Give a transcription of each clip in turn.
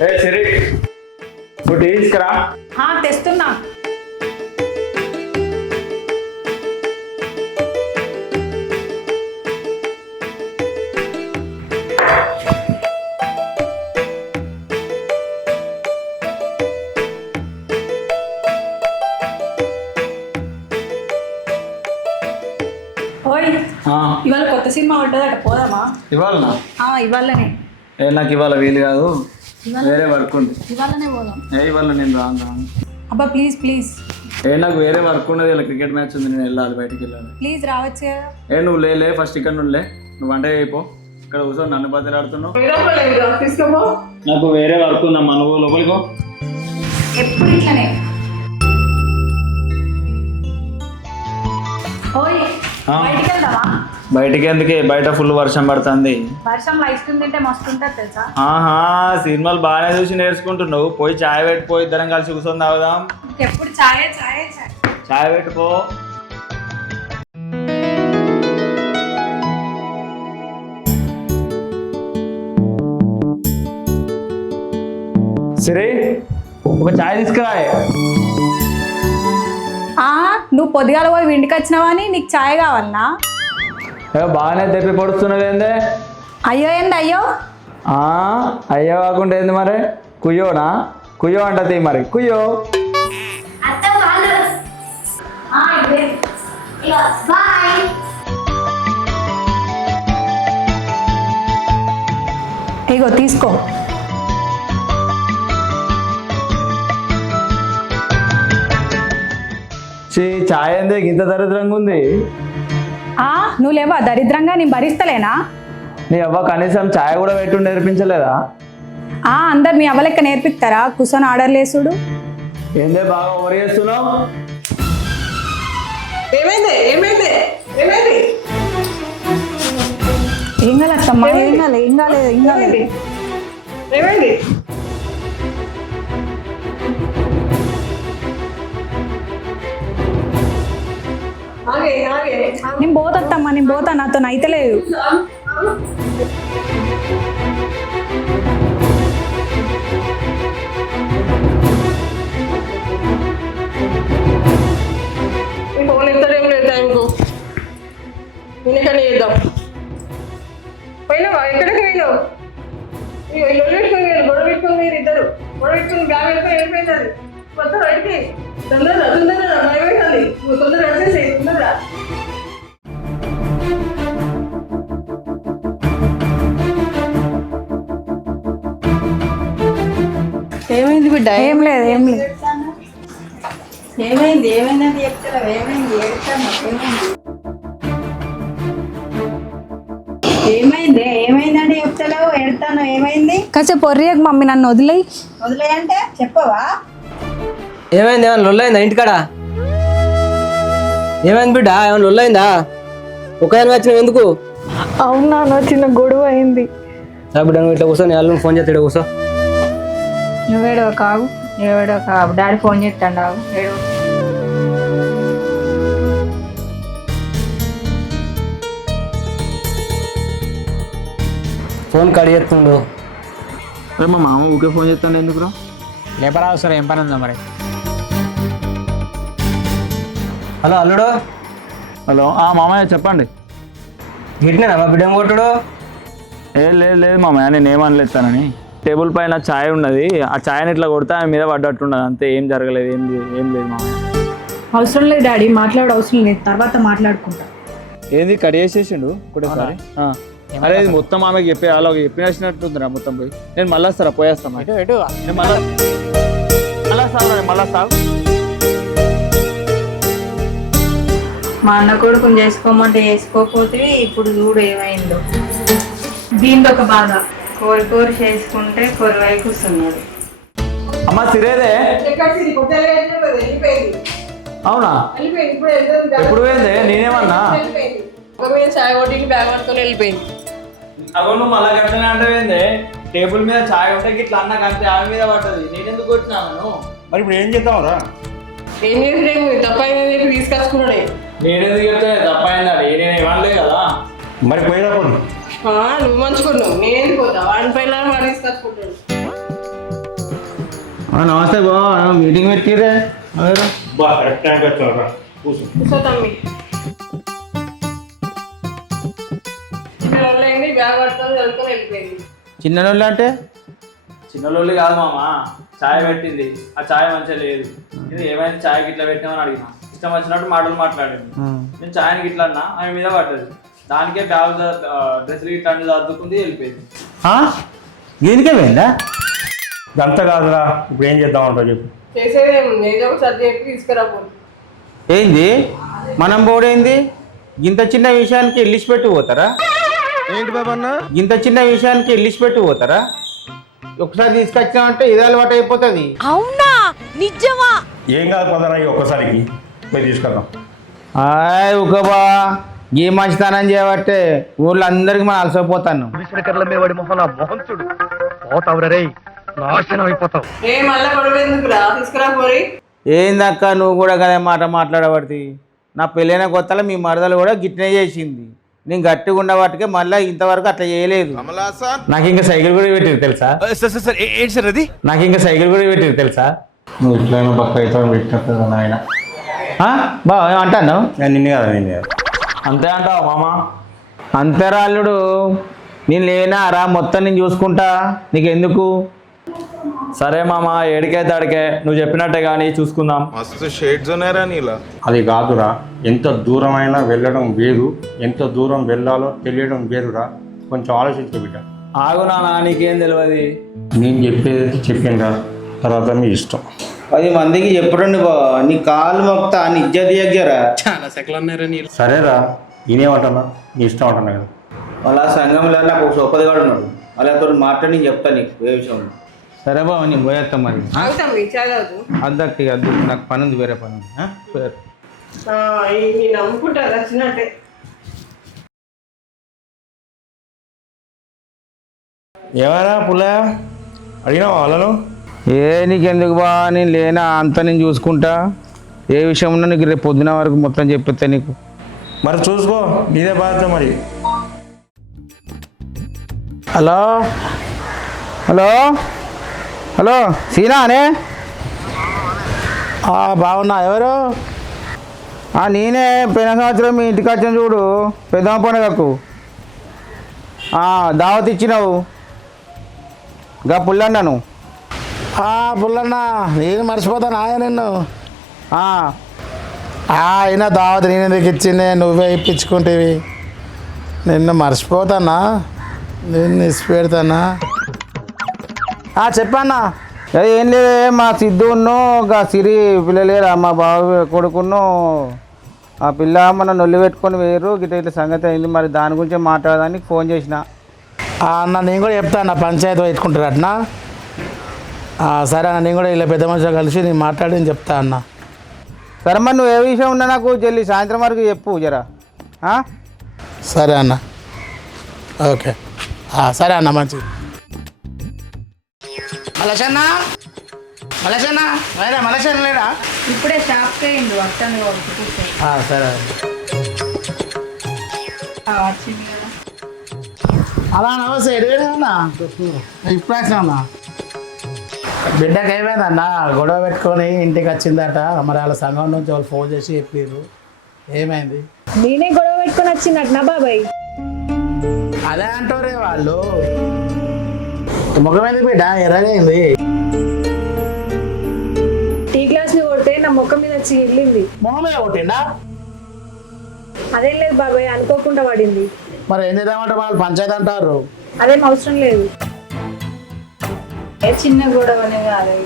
సరే నువ్వు టీ తీసుకురా. తెస్తున్నా. ఇవాళ కొత్త సినిమా ఉంటుందట, పోదామా? ఇవాళనా? ఇవాళనే. నాకు ఇవాళ వీలు కాదు, వేరే వర్క్ ఉంది. ఇవాళనే పోదాం. ఇవాళ నేను రాను. అబ్బా ప్లీజ్ ప్లీజ్. నాకు వేరే వర్క్ ఉన్నది, ఇలా క్రికెట్ మ్యాచ్ ఉంది, నేను వెళ్ళాలి, బయటికి వెళ్ళాలి. ప్లీజ్ రావచ్చు కదా. నువ్వు లే ఫస్ట్ ఇక్కడ నుండి నువ్వు వంట అయిపో, ఇక్కడ కూర్చొని నన్ను బతిలాడుతున్నావు. నాకు వేరే వర్క్ ఉందమ్మా, నువ్వు లోపలికో. ఎప్పుడు ఇట్లనే. బయటికి వెళ్దామా? బయటికి ఎందుకే, బయట ఫుల్ వర్షం పడుతుంది. వర్షంలో ఐస్ క్రీమ్ తింటే మస్తు ఉంటుంది తెలుసా. సినిమాలు బాగానే చూసి నేర్చుకుంటున్నావు. పోయి చాయ్ పెట్టుకో, ఇద్దరం కలిసి కూర్చొని తాగుదాం. ఎప్పుడు చాయ్ చాయ్ పెట్టుకో. సరే ఒక చాయ్ తీసుకురా. నువ్వు పొద్దుగాల పోయి ఇంటికి వచ్చినావా అని నీకు చాయ్ కావాలనా? బాగానే తెప్పి పడుతున్నది ఏందే? అయ్యో ఏంది అయ్యో? అయ్యో కాకుండా ఏంది మరి? కుయ్యోనా? కుయ్యో అంటది మరి, కుయ్యో. ఇగో తీసుకో. చాయ్ ఏంది ఇంత దరిద్రంగా ఉంది? నువ్వు లేవా దరిద్రంగా? నేను భరిస్తలేనా? నీ అవ్వ కనీసం చాయ్ కూడా పెట్టి నేర్పించలేదా? అందరు మీ అవ్వ లెక్క నేర్పిస్తారా కూర్చొని ఆర్డర్ లేసుడు? ఏందే బాగా ఓవర్ చేస్తున్నావు? ఏం కాలేదమ్మా, ఏం కాలేదు. నేను పోతమ్మా, నేను పోతా, నాతో అయితలేదు. ఫోన్ ఎత్తడేం లేదు టైంకు. నేనెక్కడ చేద్దాం. పోయినావా? ఎక్కడికి పోయినావు? ఇల్లు పెట్టుకుని గొడవ పెట్టుకుని మీరు ఇద్దరు గొడవ పెట్టుకుని బ్యాగ్ వెళ్ళిపోయి వెళ్ళిపోయింది. అది కొత్త బయటికి తొందరగా భయపెట్టాలి. నువ్వు తొందరగా వచ్చేసి తొందరగా. ఏమైంది బిడ్డ? ఏం లేదు. ఏమైందని చెప్తారా? ఏమైందంటే చెప్తావు, ఎడతాను. ఏమైంది? కాసేపు పొర్రియకు మమ్మీ, నన్ను వదిలేయంటే చెప్పవా? ఏమైంది? ఏమైనా లొల్లైందా ఇంటికాడ? ఏమైంది బిడ్డ? ఏమైనా లొల్లైందా? ఒక వచ్చినావు ఎందుకు? అవునా, చిన్న గొడవ అయింది. బిడ్డ నువ్వు ఇట్లా కూర్చో, నేను ఫోన్ చేస్తాడు కూర్చో. నువ్వేడో కావు, డాడీ ఫోన్ చేస్తాడు. ఫోన్ కడి చేస్తుండు. మా మామ ఊకే ఫోన్ చేస్తాను ఎందుకురా? లేపరా అవసరం, ఏం పని ఉందా మరి? హలో అల్లుడు. హలో మామయ్య చెప్పండి. గిట్టినా మా బిడ్డ కొట్టుడు? లేదు మామయ్య, నేను ఏమనలేస్తానని. టేబుల్ పైన ఛాయ్ ఉన్నది, ఆ ఛాయ్ని ఇట్లా కొడితే ఆయన మీద పడ్డట్టున్నది, అంతే, ఏం జరగలేదు, ఏం లేదు మామయ్య. అవసరం లేదు డాడీ, మాట్లాడే అవసరం లేదు, తర్వాత మాట్లాడుకుంటా. ఏంది కట్ చేసేసిండు ఒకటేసారి? అరే ఇది మొత్తం ఆమెకి చెప్పే అలా చెప్పినట్టుందిరా మొత్తం. పోయి నేను మళ్ళీ వస్తారా? పోయేస్తాను మళ్ళా సాగు. మా అన్న కొడుకుని చేసుకోమంటే చేసుకోకపోతే ఇప్పుడు చూడు ఏమైందో. దీంతో ఒక బాధ, కోరి చేసుకుంటే కొరవై కూర్చున్నాడు. అమ్మ సిరేదే? అవునా? ఎప్పుడు పోయింది? నేనేమన్నా చాయ్ కొట్టి బ్యాగ్ పట్టుకొని వెళ్ళిపోయింది. అగో నువ్వు మళ్ళా గట్లనే అంటే ఏంది? టేబుల్ మీద ఛాయ్ ఉంటే ఇట్లా అన్న కంటే ఆమె మీద పడ్డది, నేను ఎందుకు కొట్టినాను? మరి ఇప్పుడు ఏం చేద్దాంరా? ఏం చేసి తప్పైందని చెప్పి తీసుకొచ్చుకున్నాడే. నేనెందుకు చెప్తాను తప్పైందని? నేను ఇవ్వలే కదా. మరి పోయినప్పుడు నువ్వు మంచుకున్నావు, నేను ఎందుకు పోతా? వాడిని పైన వాడు తీసుకొచ్చుకుంటాడు. నమస్తే బా మీటింగ్ పెట్టిరే బా కరెక్ట్ టైంకి వచ్చావురా కూర్చో కూర్చో తమ్మి అయింది బ్యాగ్ పట్టుకొని చదువుకొని వెళ్ళిపోయింది చిన్న అంటే చిన్నలోళ్ళు కాదు మామ, చాయ్ పెట్టింది, ఆ చాయ్ మంచిగా లేదు. ఇది ఏమైంది చాయ్కి ఇట్లా పెట్టామని అడిగినా, ఇష్టం వచ్చినట్టు మాటలు మాట్లాడింది. నేను చాయ్కి ఇట్లా అన్నా, ఆమె మీద పడ్డది. దానికే బ్యాగ్ డ్రెస్లు ఇట్లా అన్ని సర్దుకుంది, వెళ్ళిపోయింది. దీనికే పోయిందా? ఇదంతా కాదురా, ఇప్పుడు ఏం చేద్దామంటావు చెప్పు. చేసేదేముంది, ఏదో ఒక సర్ది చెప్పి తీసుకురాపోండి. ఏంది మనం పోడేంది? ఇంత చిన్న విషయానికి ఇల్లిసి పెట్టి పోతారా? ఏంటి బాబన్నా ఇంత చిన్న విషయానికి ఇల్లిసి పెట్టి పోతారా? ఒకసారి తీసుకొచ్చామంటే ఇది అలవాటు అయిపోతుంది. అవునా నిజమా? ఏం కాదు పదరా, ఒక్కసారికి పోయి తీసుకెళ్దాం. ఒకబా ఏ మంచితనం చేయబట్టే ఊళ్ళో అందరికి మనం అలసైపోతాను. ఏ మళ్ళా గొడవ ఎందుకురా, తీసుకురాపోరి. ఏందక్క నువ్వు కూడా కదా మాట మాట్లాడబడి? నా పెళ్ళైన కొత్తలో మీ మరదలు కూడా గిట్నే చేసింది. నేను గట్టిగా ఉన్న వాటికే మళ్ళీ ఇంతవరకు అట్లా చేయలేదు. నాకు ఇంకా సైకిల్ కూడా పెట్టిరు తెలుసా? నాకు ఇంకా సైకిల్ కూడా పెట్టిరు తెలుసా? నువ్వు ఇట్లయినా పక్క అయితే పెట్టినట్టు ఆయన బా ఏమంటాను? నిన్నే కదా నిన్నే అంతే అంటావా మామ? అంతరాళ్ళుడు నేను లేనా రా, మొత్తం నేను చూసుకుంటా, నీకెందుకు? సరే మామ, ఏడికైతే అడికే, నువ్వు చెప్పినట్టే కానీ చూసుకుందాం. అది కాదురా, ఎంత దూరమైనా వెళ్ళడం వేరు, ఎంత దూరం వెళ్ళాలో తెలియడం వేరురా. కొంచెం ఆలోచించు బిడ్డ. ఆగు నాన్న, నీకేం తెలియదు. నేను చెప్పేది చెప్పిందా, తర్వాత మీ ఇష్టం. 10 మందికి చెప్పడండి బా, నీ కాలు మొక్తా, నీ ఇజ్జత్ దగ్గర. సరేరా, నేనేమంటున్నా, నీ ఇష్టం అంటున్నా కదా. వాళ్ళ సంఘంలో నాకు ఒక సొప్పదిగాడు ఉన్నాడు, వాళ్ళతో మాట్లాడి నేను చెప్తాను నీకు ఏ విషయంలో. సరే బాబు నేను పోయేస్తాం మరి. ఆగుతాం చాయ్ తాగుతూ. అద్దక్కి అద్దు, నాకు పని ఉంది, వేరే పని ఉంది. నేను నమ్ముకుంటా వచ్చినట్టే. ఏమైనా పుల్ల అడిగినా వాళ్ళను? నీకెందుకు బా, నేను లేనా, అంతా నేను చూసుకుంటా. ఏ విషయం ఉన్నా నీకు రేపు పొద్దున వరకు మొత్తం చెప్పిస్తా నీకు. మరి చూసుకో, నీదే బాధ్యత మరి. హలో హలో హలో సీనా అనే? బాగున్నా. ఎవరు? నేనే పోయిన సంవత్సరం మీ ఇంటికి వచ్చిన చూడు, పెద్దమ్మ పండుగకు దావత్ ఇచ్చినావు గా పుల్లన్నాను. పుల్లన్నా నేను మర్చిపోతాను ఆయన నిన్ను. అయినా దావత్ నేను ఎందుకు ఇచ్చిందే, నువ్వే ఇప్పించుకుంటేవి. నిన్ను మర్చిపోతానా, నిన్ను ఇచ్చిపెడతానా? చెప్పన్నా. ఏం లేదే, మా సిద్ధును గా సిరి పిల్లలేరా, మా బాబు కొడుకును ఆ పిల్ల మన నొల్లి పెట్టుకొని వేరు గిట్ట ఇట్లా సంగతి అయింది. మరి దాని గురించి మాట్లాడడానికి ఫోన్ చేసిన. అన్న నేను కూడా చెప్తాను, పంచాయతీ పెట్టుకుంటారు అట్నా. సరే అన్న, నేను కూడా ఇలా పెద్ద మనుషులు కలిసి నేను మాట్లాడి నేను చెప్తా అన్న. సరే మరి నువ్వు ఏ విషయం ఉన్నా నాకు చెల్లి సాయంత్రం వరకు చెప్పు జరా. సరే అన్న, ఓకే. సరే అన్న, మంచిది. మలసన్నా మలసన్నా వేరే మలసన్న లేరా? ఇప్పుడే షాప్కి అయింది, వస్తాను సరే వచ్చింది కదా. అలా నమస్తే, ఎడువేనా ఇప్పుడు వచ్చినా? బిడ్డకి ఏమైందన్న, గొడవ పెట్టుకొని ఇంటికి వచ్చిందట. మరి వాళ్ళ సంఘం నుంచి వాళ్ళు ఫోన్ చేసి చెప్పారు. ఏమైంది? నేనే గొడవ పెట్టుకొని వచ్చినట్టు బాబాయ్. అదే అంటారే వాళ్ళు. ముఖమైంది బిడ్డ, ఎర్రగైంది. టీ గ్లాస్ ని కొడితే నా ముఖం మీద వచ్చి వెళ్ళింది. మొహమే కొట్టిండా? అదేం లేదు బాబాయ్, అనుకోకుండా పడింది. మరి ఏం చేద్దామంటే వాళ్ళు పంచాయతీ అంటారు. అదేం అవసరం లేదు. చిన్న గొడవనే కాదు,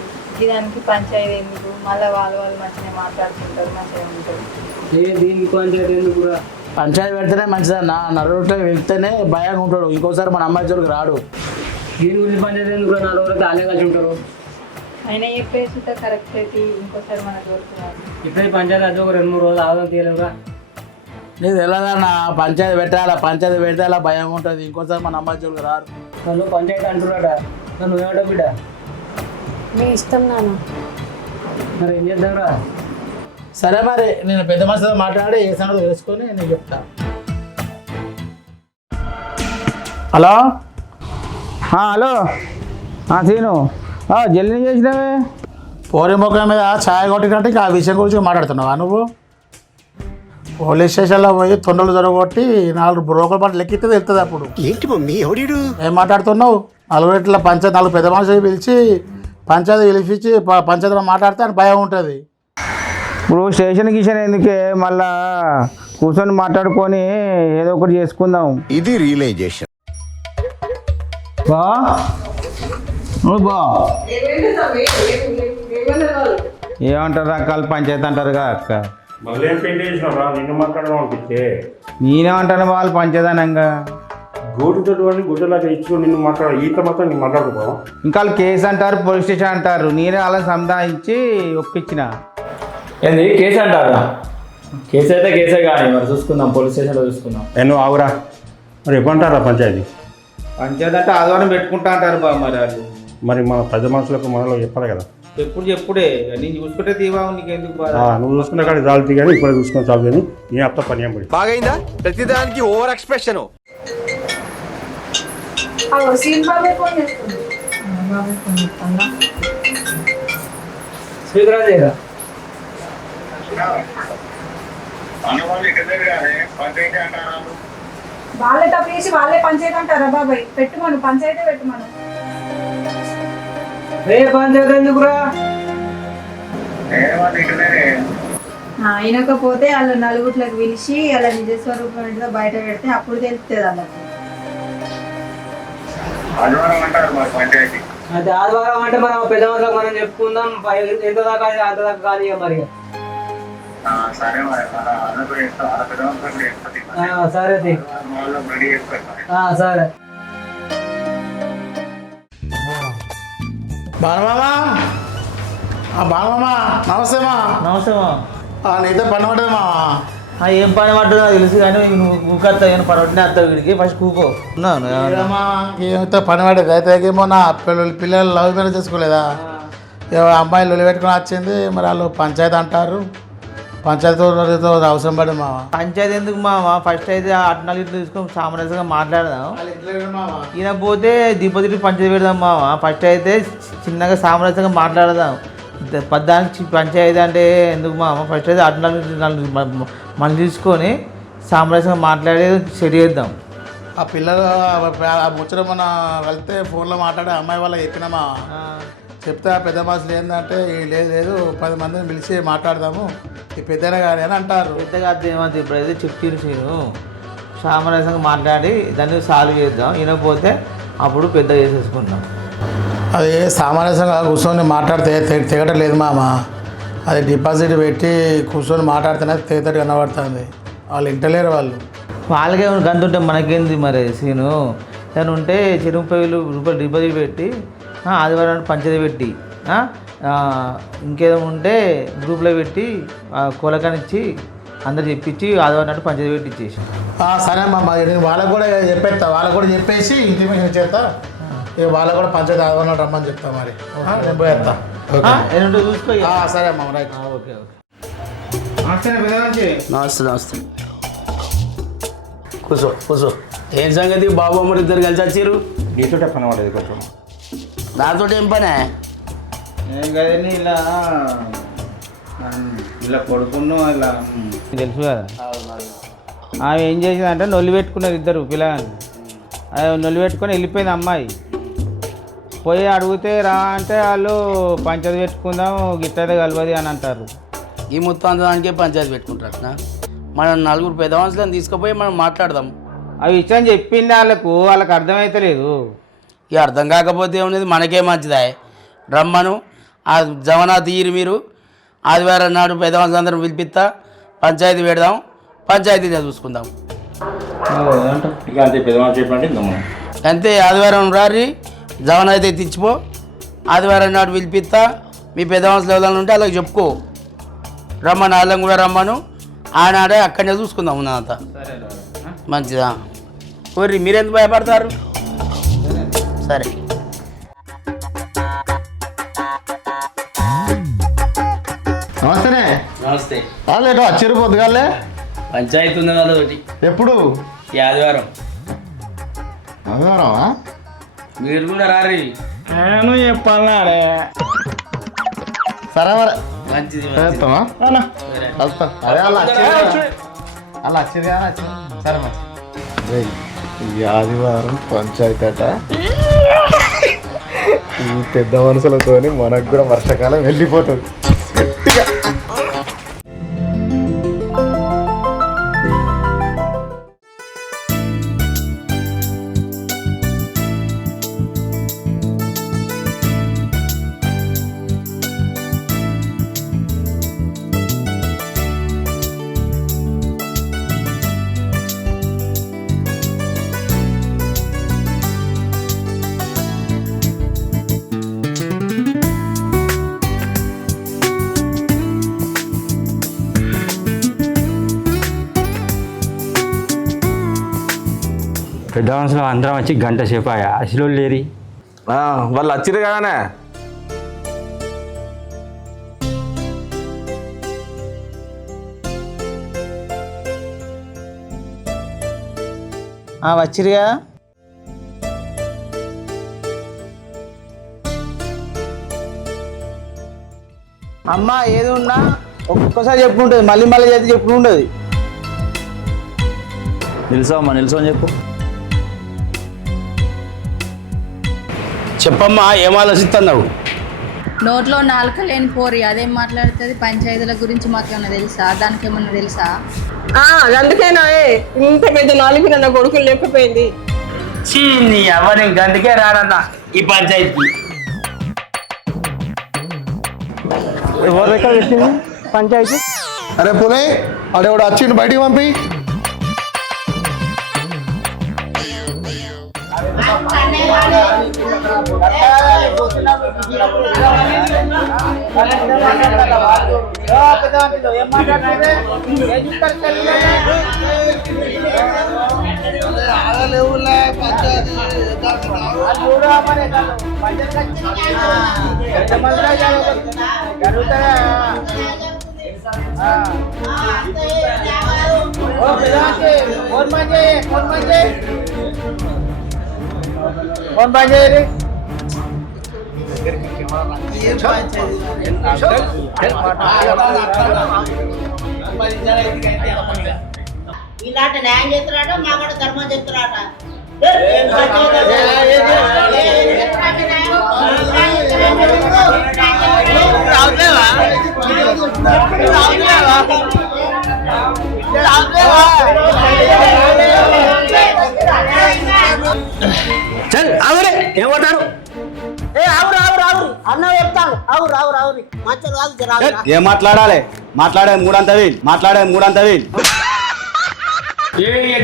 దానికి పంచాయతీ ఎందుకు? మళ్ళీ వాళ్ళు మంచిగా మాట్లాడుకుంటారు, మంచిగా ఉంటారు. దీనికి పంచాయతీ ఎందుకు? పంచాయతీ పెడితేనే మంచిదన్న, నలుగురిలో వెళ్తేనే భయంగా ఉంటాడు. ఇంకోసారి మన అమ్మాయి జోలికి రాడు. దీని గురించి పంచాయతీ ఎందుకు? నలుగురికి ఆలే కలిసి ఉంటారు. ఆయన చెప్పేసి కరెక్ట్ అయితే ఇంకోసారి మన జోలికి ఇప్పుడు పంచాయతీ అది ఒక 2-3 రోజులు ఆగం తీయలేవుగా. నీకు తెలియదన్న, పంచాయతీ పెట్టాలా, పంచాయతీ పెడితే అలా భయం ఉంటుంది. ఇంకోసారి మన అమ్మాయి జోలికి రారు. నన్ను పంచాయతీ అంటున్నాడ, నన్ను ఏమంటావు బిడ్డ? మీ ఇష్టం నాన్న. మరి ఏం చేద్దాంరా? సరే మరి నేను పెద్ద మనిషితో మాట్లాడి ఏ సంగతి తెలుసుకొని నేను చెప్తా. హలో హలో సీను, జల్దీ చేసినావే. పోరి ముఖం మీద ఛాయ్ కొట్టినట్టు ఇంకా ఆ విషయం గురించి మాట్లాడుతున్నావా నువ్వు? పోలీస్ స్టేషన్లో పోయి తొండలు జరగొట్టి 4 బ్రోకర్ పాటలు లెక్కితే తెలుస్తుంది అప్పుడు. ఏంటి మమ్మీ ఎవడీడు? ఏం మాట్లాడుతున్నావు? 4 పెద్ద మనుషులు పిలిచి పంచాయతీ పిలిపించి పంచాయతీలో మాట్లాడితే అని భయం ఉంటుంది. ఇప్పుడు స్టేషన్ గిషన్ ఎందుకే, మళ్ళా కూర్చొని మాట్లాడుకొని ఏదో ఒకటి చేసుకుందాం. ఇది రియలైజేషన్. బా బా ఏమంటారు రకాల పంచాయతీ అంటారుగా అక్క. మళ్ళీ ఏం పెయింట్ చేసినారా నిన్ను మాట్లాడడం అనిపిస్తే? నేనేమంటాను వాళ్ళు పంచదానంగా గోటుతో గుడ్డలాగా ఇచ్చి నిన్ను మాట్లాడ ఈత మాత్రం నేను మాట్లాడుకోవా? ఇంకా వాళ్ళు కేసు అంటారు, పోలీస్ స్టేషన్ అంటారు. నేనే వాళ్ళని సంధానించి ఒప్పించిన. ఏంది కేసు అంటారా? కేసు అయితే కేసే కానీ మరి చూసుకుందాం, పోలీస్ స్టేషన్లో చూసుకుందాం. నువ్వు ఆవురా, మరి ఎప్పుడంటారా పంచాయతీ? పంచాయతీ అంటే ఆదివారం పెట్టుకుంటా అంటారు బా. మరి వాళ్ళు మరి మన పెద్ద మనుషులకు మనలో చెప్పాలి కదా. చెప్పుడే నేను చూసుకుంటే తీవా, నీకెందుకు బాధ? నువ్వు చూసుకునే కానీ చాలు కానీ ఇప్పుడు చూసుకొని చాలు కానీ నేను అత్త పని ఏం పడి బాగైందా? ప్రతిదానికి ఓవర్ ఎక్స్ప్రెషన్. సీన్ బాబాయ్ ఫోన్ చేస్తుంది. బాబాయ్ ఫోన్ చేస్తుందా? స్వీకరించేదా? వాళ్ళే తప్పు చేసి వాళ్ళే పంచాయతీ అంటారా బాబాయ్? పెట్టుమను, పంచాయతీ పెట్టుమను. పంచాయతీ ఎందుకురా? అయినకపోతే వాళ్ళు నలుగుట్లకు పిలిచి వాళ్ళ నిజ స్వరూపం ఏంటో బయట పెడితే అప్పుడు తెలుస్తుంది వాళ్ళకి. అయితే ఆదివారం అంటే మనం పెద్దవాళ్ళకి మనం చెప్పుకుందాం. ఎంత దాకా అంత దాకా కానీ మరి. సరే సరే. బాలమామా, బాలమామా నమస్తే మా. నమస్తే మా. నీతో పని పడ్డది మా. ఏం పని పడ్డదో తెలుసు కానీ నువ్వు కూకొస్తా ఏమైనా పని పట్టినా వస్తావు వీడికి. ఫస్ట్ కూకో. ఏమితో పని పడేది అయితే ఏమో నా పిల్లలు లవ్ మ్యారేజ్ చేసుకోలేదా? అమ్మాయిలు లొలి పెట్టుకుని వచ్చింది. మరి వాళ్ళు పంచాయతీ అంటారు. పంచాయతీతో అవసరం పడి మామ. పంచాయతీ ఎందుకు మామ? ఫస్ట్ అయితే అట్నాలు ఇట్లు తీసుకొని సామరస్యంగా మాట్లాడదాం. ఈయన పోతే దీపతికి పంచాయతీ పెడదాం మామ. ఫస్ట్ అయితే చిన్నగా సామరస్యంగా మాట్లాడదాం. పద్దానికి పంచాయతీ అంటే ఎందుకు మామ? ఫస్ట్ అయితే అట్నాలు మనం తీసుకొని సామరస్యంగా మాట్లాడి సెట్ చేద్దాం. ఆ పిల్లలు ముచ్చట మన వెళ్తే ఫోన్లో మాట్లాడే అమ్మాయి వాళ్ళకి చెప్పినామా. చెప్తే ఆ పెద్ద మాసులు ఏంటంటే లేదు 10 మందిని పిలిచి మాట్లాడదాము, ఈ పెద్దనే కానీ అని అంటారు. పెద్దగా అర్థం ఇప్పుడైతే చెప్తారు నేను సామరస్యంగా మాట్లాడి దాన్ని సాల్వ్ చేద్దాం. వినకపోతే అప్పుడు పెద్ద చేసేసుకుంటాం. అది సామరస్యంగా కూర్చొని మాట్లాడితే తెగటలేదు మామ. అది డిపాజిట్ పెట్టి కూర్చొని మాట్లాడితేనే తెగతడి కనబడుతుంది. వాళ్ళు ఇంటలేరు. వాళ్ళకే గంత ఉంటే మనకేంది మరి సీను? ఏమైనా ఉంటే 30,000 రూపాయలు డిపాజిట్ పెట్టి ఆదివారం పంచాయతీ పెట్టి ఇంకేదో ఉంటే గ్రూప్లో పెట్టి కొలకనిచ్చి అందరు చెప్పించి ఆదివారం నాడు పంచాయతీ పెట్టి ఇచ్చేసి. సరే అమ్మా, నేను వాళ్ళకు కూడా చెప్పేస్తా. వాళ్ళకు కూడా చెప్పేసి ఇంటిమేషన్ చేస్తా. ఇక వాళ్ళకు కూడా పంచాయతీ ఆదివారం నాడు రమ్మని చెప్తా. మరి నేను పోయేస్తా. చూసుకో. సరే అమ్మా, రైట్. Okay okay. నమస్తే. కూర్చో. ఏం సంగతి? బాబు అమ్మడు ఇద్దరు కలిసి వచ్చారు. నీతోటే పని పడేది కొంచెం. నాతో ఏం పనే? ఏం కదండి ఇలా కొడుకున్నా ఇలా తెలుసు కదా. ఆమె ఏం చేసిందంటే నొల్లి పెట్టుకున్నారు ఇద్దరు పిల్లగాని. అది నొల్లి పెట్టుకొని వెళ్ళిపోయింది అమ్మాయి. పోయి అడిగితే రా అంటే వాళ్ళు పంచాయతీ పెట్టుకుందాం గిట్టదే కలవది అని అంటారు. ఈ మొత్తం దానికే పంచాయతీ పెట్టుకుంటారు. మనం 4 పెద్ద మనుషులను తీసుకుపోయి మనం మాట్లాడదాం. అవి ఇష్టం చెప్పింది వాళ్ళకి అర్థమైతలేదు. ఇక అర్థం కాకపోతే ఏమనేది మనకే మంచిదా. రమ్మను ఆ జవనా తీరు మీరు. ఆదివారం నాడు పెద్ద మనుషులందరం పిలిపిస్తా, పంచాయతీ పెడదాం, పంచాయతీ చూసుకుందాం. ఇక అంతే పెద్దవాళ్ళు చెప్పండి. అంతే. ఆదివారం రారి జవన్ అయితే తెచ్చిపో. ఆదివారం నాడు పిలిపిస్తా. మీ పెద్ద మనుషులు ఎవరైనా ఉంటే అలాగే చెప్పుకో. రమ్మను, వాళ్ళని కూడా రమ్మను. ఆనాడే అక్కడనే చూసుకుందాం ఉన్నదంతా. మంచిదా? ఓరి మీరెందుకు భయపడతారు? సరే. నమస్తే. వాళ్ళేటో వచ్చారు పొద్దుగాలే. పంచాయతీ ఉంది వాళ్ళతోటి. ఎప్పుడు? ఈ ఆదివారం. ఆదివారమా? మీరు కూడా రారి. నేను చెప్పాలే సరే మరి చేస్తామా వస్తా అదే అలా వచ్చింది కానీ వచ్చింది సరే మరి ఈ ఆదివారం పంచాయతీ అట ఈ పెద్ద మనుషులతోని మనకు కూడా వర్షాకాలం వెళ్ళిపోతుంది గట్టిగా. పెద్ద మనుషులు అందరం వచ్చి గంట సేపు అసలు లేరి వాళ్ళు వచ్చిరు కదనే వచ్చిరుగా అమ్మ ఏది ఉన్నా ఒక్కొక్కసారి చెప్పుకుంటుంది మళ్ళీ మళ్ళీ చేతి చెప్పుకుంటుంది. నిల్సోమ్మా నిల్సోని చెప్పు. చెప్పమ్మా ఏం ఆలోచిస్తున్నావు? నోట్లో నాలుక లేని పోరి అదేం మాట్లాడుతుంది? పంచాయతీల గురించి మాకేమన్నా తెలుసా? దానికి ఏమన్నా తెలుసా? అందుకేనా ఇంత పెద్ద నాలుగు నా కొడుకులు లేకపోయింది. నీ అవ్వని గందుకే రాడన్నా ఈ పంచాయతీ. ఎవరు ఎక్కడ పెట్టింది పంచాయతీ? అరే పునే ఆడేవాడు వచ్చిండు బయటికి పంపి. कौन बाजे रे ఇలాంటి న్యాయం చేస్తున్నాడు మాకు ధర్మం చెప్తున్నాట. చల్ ఆవురే ఏమంటారు? అన్న చెప్తాను ఆవురు ఆవురు ఆవురి మంచిగా కాదు. ఏం మాట్లాడాలి? మాట్లాడే మూడంత వీల్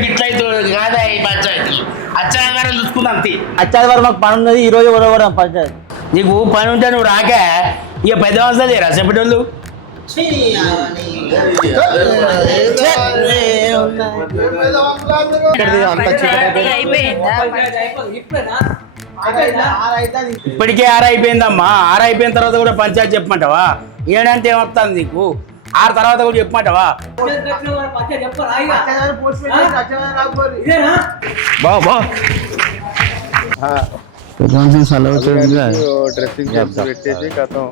గిట్లయితే కాదా ఈ పంచాయతీ అచ్చాగారం చూసుకుందాం. వచ్చేది వరకు మాకు పని ఉన్నది. ఈ రోజు కూడా పంచాయతీ. నీకు పని ఉంటే నువ్వు రాకే ఇక పెద్ద వస్తుంది రా చెప్పేటోళ్ళు. ఇప్పటికే 6 అయిపోయిందమ్మా. 6 అయిపోయిన తర్వాత కూడా పంచాయతీ చెప్పమంటావా? 7 అంటే ఏమవుతుంది నీకు? 6 తర్వాత కూడా చెప్పమంటావా? పెట్టేసి కథం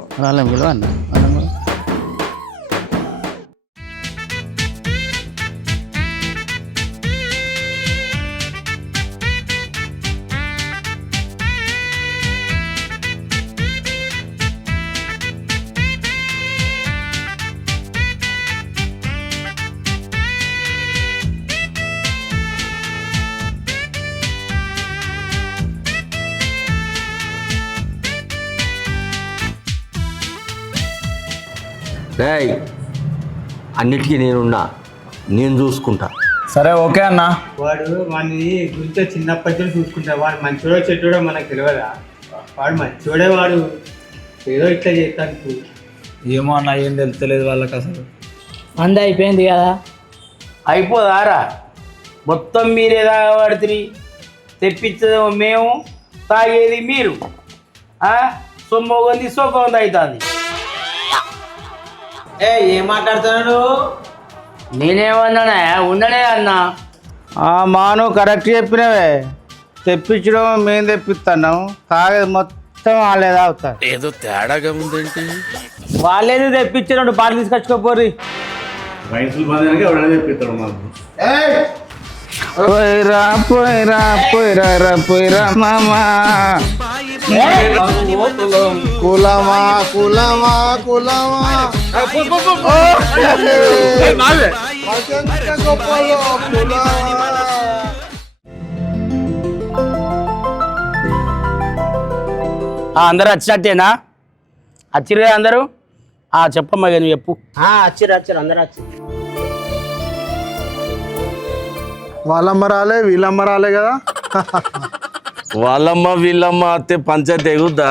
అన్నిటికీ నేనున్నా, నేను చూసుకుంటా. సరే ఓకే అన్న. వాడు వాడిని గురించి చిన్నప్పటి నుంచి చూసుకుంటా. వాడు మంచోడో చెడ్డోడో మనకు తెలియదా? వాడు మంచోడే. వాడు ఏదో ఇట్లా చేస్తాను. ఏమో అన్న, ఏం తెలుస్తలేదు వాళ్ళకి అసలు. మంది అయిపోయింది కదా. అయిపోదారా? మొత్తం మీరే తాగబడుతుంది. తెప్పించదేమో మేము, తాగేది మీరు. సొమ్మొంది సోకొంది అవుతుంది. ఏం మాట్లాడుతున్నాడు? నేనేమన్నానే ఉండనే అన్నా. మాను కరెక్ట్ చెప్పినవే. తెప్పించడం మేము తెప్పిస్తున్నాం. తాగేది మొత్తం ఇష్టం వాళ్ళేదా అవుతారు. ఏదో తేడాగా ఉందేంటి? వాళ్ళేది తెప్పించి 2 బాటిల్ తీసుకొచ్చుకోపోర్రి. రైతులు బాగా ఎవరైనా తెప్పిస్తాడు మాకు. పోయిరా పోయిరా పోయిరా రా పోయిరా మామా. కులమా కులమా కులమా అందరు వచ్చినట్టేనా? వచ్చిరు కదా అందరూ? చెప్పమ్మా నువ్వు చెప్పు. వచ్చిర్రు అందరు వచ్చి వాళ్ళమ్మ రాలే వీళ్ళమ్మ రాలే కదా. వాళ్ళమ్మ వీళ్ళమ్మ అత్తే పంచాయతీ ఎగుద్దా?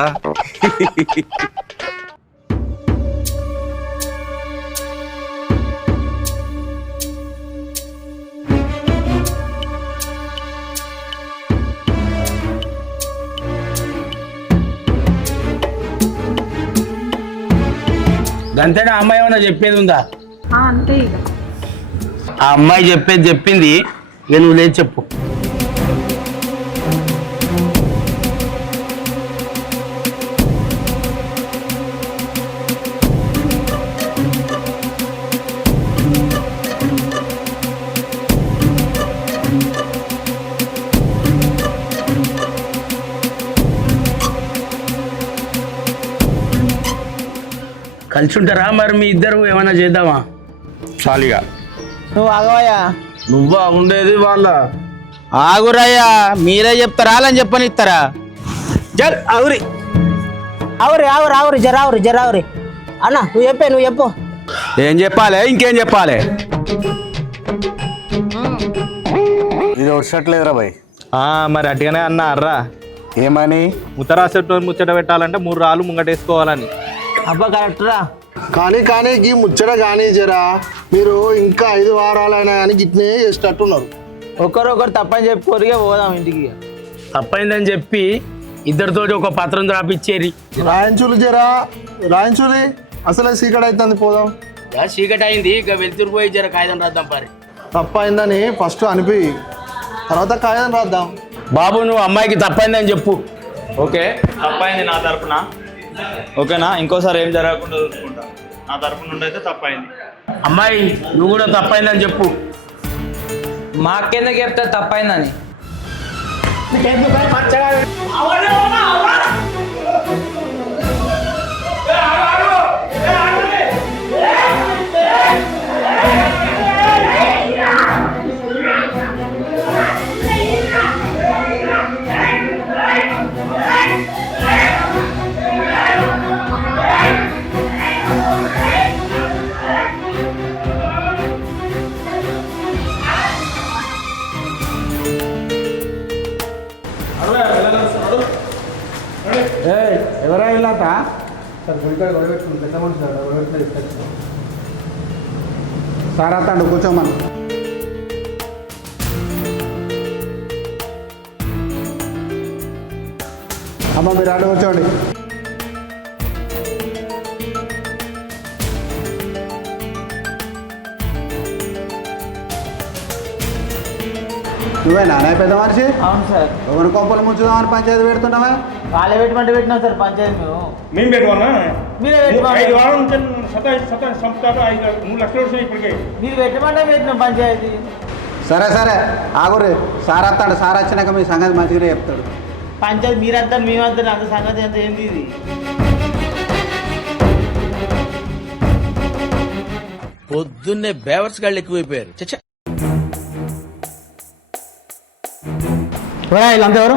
గంతేనా? అమ్మాయి ఏమన్నా చెప్పేది ఉందా? అంతే ఇక ఆ అమ్మాయి చెప్పింది, ఇక నువ్వు లేదు చెప్పు. కలిసి ఉంటారా మరి మీ ఇద్దరు? ఏమైనా చేద్దామా? చాలిగా నువ్వు ఆగవయ్యా. నువ్వా ఉండేది వాళ్ళ? ఆగురయ్యా, మీరే చెప్తారా అని చెప్పనిస్తారా? జల్ అవురి ఆవురి ఆవురి ఆవురి జరావురి అన్న నువ్వు చెప్పు. ఏం చెప్పాలి? ఇంకేం చెప్పాలి? ఇది వచ్చట్లేదురా బాయ్. మరి అట్టుగానే అన్నా అర్రా. ఏమని? ముత్తరాసెట్టు ముచ్చట పెట్టాలంటే 3 రాళ్ళు ముంగటేసుకోవాలని. అబ్బా కరెక్ట్రా. కానీ ఈ ముచ్చట కానీ జరా మీరు ఇంకా 5 వారాలైనా కానీ గిట్నే చేసేటట్టున్నారు. ఒకరొకరు తప్పని చెప్పుకోరిగా పోదాం ఇంటికి. తప్పైందని చెప్పి ఇద్దరితో ఒక పత్రం రాపిచ్చేరి. రాయించులు జరా రాయించులి. అసలే సీకట్ అవుతుంది, పోదాం. చీకటి అయింది, ఇక వెళ్తురు పోయి జర కాగితం రాద్దాం పారి. తప్పైందని ఫస్ట్ అనిపి తర్వాత కాగితం రాద్దాం. బాబు నువ్వు అమ్మాయికి తప్పైందని చెప్పు. ఓకే, తప్పైంది నా తరపున. ఓకేనా? ఇంకోసారి ఏం జరగకుండా చూసుకుంటా. నా తరపున నుండి అయితే తప్పైంది. అమ్మాయి నువ్వు కూడా తప్పైందని చెప్పు. మాకెందుకు చెప్తా తప్పైందని? ఎవరా వెళ్ళాక సార్ గుడికాడ గొడవెట్టుకుని పెద్ద మనిషి సార్ గొడవెట్టుకుని తీసుకొచ్చాను సార్. అత్తండు కూర్చోమని. అమ్మ మీరు ఆడ కూర్చోండి. నువ్వేనా పెద్ద మనిషి? అవును సార్. ఎవరి కొంపలు ముంచుదామని పంచాయతీ పెడుతున్నావా? వాళ్ళే పెట్టమంటే పెట్టినాం సార్ పంచాయతీ. మేము పెట్టుకున్నా మీరే పెట్టమంటే. 5 వారాల నుంచి సంపుతారు. 3 లక్షలు వచ్చినాయి ఇప్పటికే. మీరు పెట్టమంటే పెట్టినాం పంచాయతీ. సరే ఆగురు. సార్ వస్తాడు. సార్ వచ్చినాక మీ సంగతి మంచిగానే చెప్తాడు. పంచాయతీ మీరంతా మేమంతా అంత సంగతి ఎంత ఏంది ఇది? పొద్దున్నే బేవర్స్ గాళ్ళు ఎక్కువైపోయారు. చచ్చా వీళ్ళంతా ఎవరు?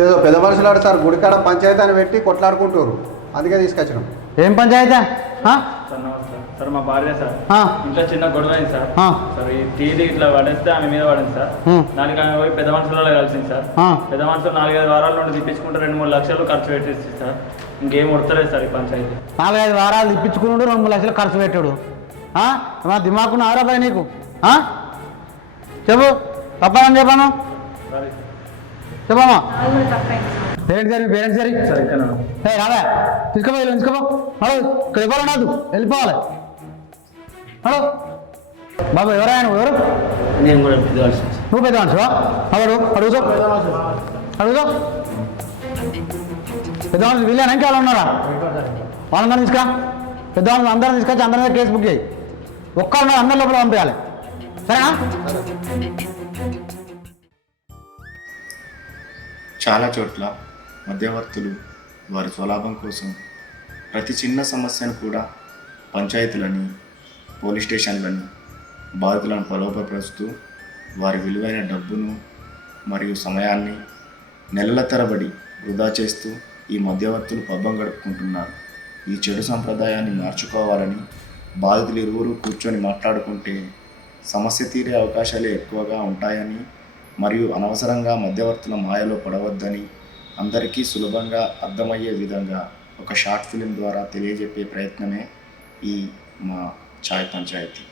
ఏదో పెద్ద మనుషులాడు సార్. గుడికాడ పంచాయతీ అని పెట్టి కొట్లాడుకుంటారు, అందుకే తీసుకొచ్చినాం. ఏం పంచాయతీ? సార్ నమస్కారం సార్. మా భార్య సార్ ఇంట్లో చిన్న గొడవ అయింది సార్. సార్ ఈ టీవీ ఇట్లా పడేస్తే ఆమె మీద పడింది సార్. దానికి ఆమె పోయి పెద్ద మనుషులలో కలిసింది సార్. పెద్ద మనుషులు 4-5 వారాల నుండి తిప్పించుకుంటే 2-3 లక్షలు ఖర్చు పెట్టేసి సార్. ఇంకేం ఉడతలేదు సార్ ఈ పంచాయతీ. 4-5 వారాలు తిప్పించుకున్నాడు, 2-3 లక్షలు ఖర్చు పెట్టాడు. మా దిమాకున్న ఆరోపణ నీకు చెప్పు. తప్పని చెప్పాను చెప్పమ్మా. పేరెంట్స్ గారి సరే రాదా తీసుకోపో. హలో ఇక్కడ ఇవ్వాలన్నది వెళ్ళిపోవాలి. హలో బాబు ఎవరైనా ఎవరు? నేను కూడా పెద్దవాళ్ళు. నువ్వు పెద్ద మనిషివా? అడుగుతావు పెద్దవాళ్ళు వీళ్ళేనా ఇంకా వాళ్ళు ఉన్నారా? వాళ్ళందరూ తీసుకా, పెద్దవాళ్ళు అందరం తీసుకొచ్చి అందరి మీద కేసు బుక్ చేయి. ఒక్కరు అందరి లోపల పంపించాలి, సరేనా? చాలా చోట్ల మధ్యవర్తులు వారి స్వలాభం కోసం ప్రతి చిన్న సమస్యను కూడా పంచాయతీలని, పోలీస్ స్టేషన్లని, బాధితులను ప్రలోభపరుస్తూ వారి విలువైన డబ్బును మరియు సమయాన్ని నెలల తరబడి వృధా చేస్తూ ఈ మధ్యవర్తులు పబ్బం గడుపుకుంటున్నారు. ఈ చెడు సంప్రదాయాన్ని మార్చుకోవాలని బాధితులు ఇరువురు కూర్చొని మాట్లాడుకుంటే సమస్య తీరే అవకాశాలే ఎక్కువగా ఉంటాయని మరియు అనవసరంగా మధ్యవర్తుల మాయలో పడవద్దని అందరికీ సులభంగా అర్థమయ్యే విధంగా ఒక షార్ట్ ఫిలిం ద్వారా తెలియజెప్పే ప్రయత్నమే ఈ మా చాయ్ పంచాయతీ.